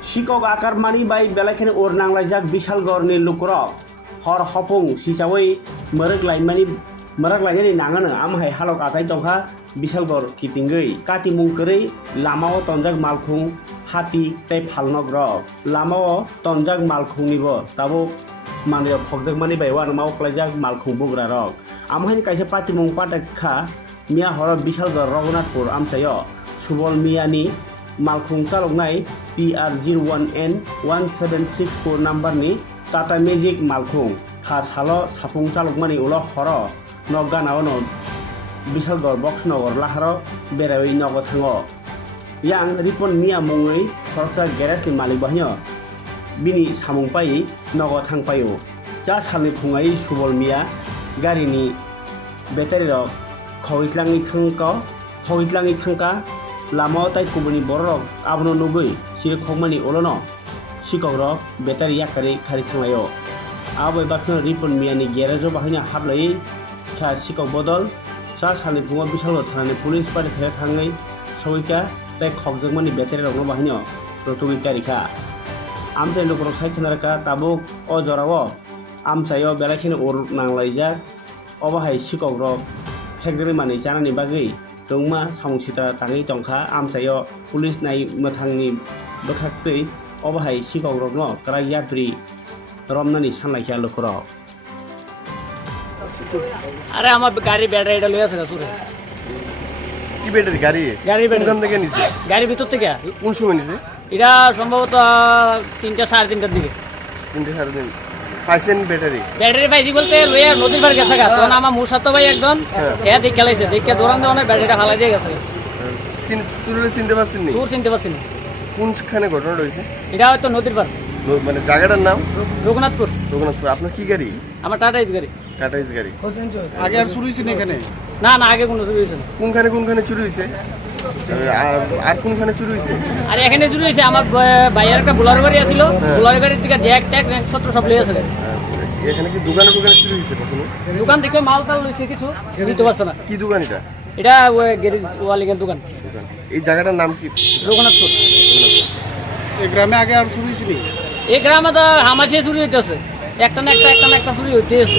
Sikok akar mani bai belakene or nanglajak Bishalghar-ni lukrok hor hopung sisawi merak lainani nangano amhai halok asai tongkha Bishalghar kitingei kati mungkeri lamao tonjak Malkhung hati tei phalnok rok lamao tonjak Malkhungni bo tabo manyo Phekjaknai bai wanmao klajak Malkhung bugra rok amhai kaisa pati mung patakha mia hor Bishalghar Raghunathpur amchayo subol miani Malkhung chaloknai TR01N 1764 number ni Tata Magic Malkhung ha salo sapung chalokmani ulo horo nok ganao no Bishalghar Boxnogor laharo berawai nogo thango yang ripon mia mungui khoroksa garage ni malik bahyo bini samung pai nogo thangpayo cha salni phungai subol mia gari ni battery rok khogitlangi thangka lama tai kubuni borok abono nugui sire khogmani olono Sikok rok battery yakari khari thanglayo abo bakno ripon mia ni garage bahina hablai cha Sikok bodol cha salni phungo Bishalghar thani police party thaya thangai soika tai Phekjaknai battery rok bahino rotugi karikha amchai lokrok saithanarka tabuk o jorao amchayo belakhin or nanglaijak obahai Sikok rok Phekjaknai mani chanani bagui tongma samungsita tangi tongkha amchayo police nai mathangni bokhaktui obahai Sikok rok no krai yapri romnani sanlaikha lokrok আরে আমার গাড়ি ব্যাটারিটা লয়ে আছে সুরে কি battery গাড়ি কোন থেকে নিছে গাড়ির ভিতর থেকে কোন সময় নিছে এটা সম্ভবত 3টা 3:30টার দিকে 3টা 3:30 পাইছেন ব্যাটারি পাইছি বলতে লয়ে নদীর পার গেছে তখন আমার মুসাত ভাই একজন এ দিক খেলাইছে দেখে দৌড়ান দেওয়ানে ব্যাটারিটা ফালাই দিয়ে গেছে সুরে চিনতে পারছেন নি সুর চিনতে পারছি না কোনখানে ঘটনা হইছে এটা হয়তো নদীর পার মানে জায়গাটার নাম রঘুনাথপুর আপনার কি গাড়ি আমার টাটা গাড়ি আগে আর চুরি হয়েছে এখানে না আগে কোনো চুরি হয়েছে না কোনখানে চুরি হয়েছে আর কোনখানে চুরি হয়েছে আর এখানে চুরি হয়েছে আমার ভাইয়ের একটা বোলারো গাড়ি আছিল বোলারো গাড়ির থেকে জ্যাক ট্যাক রেঞ্জপত্র সব লিয়ে আছে এখানে কি দোকানে চুরি হয়েছে কখনো দোকান থেকে মাল টাল লইছে কিছু দিতে পারছে না কি দোকান এটা গ্যারেজ ওয়ালিংয়ের দোকান এই জায়গাটার নাম কি রঘুনাথপুর এই গ্রামে আগে আর চুরি ছিল এই গ্রামে তো হামাশে চুরি হইতেছে একটা না একটা চুরি হইতেছে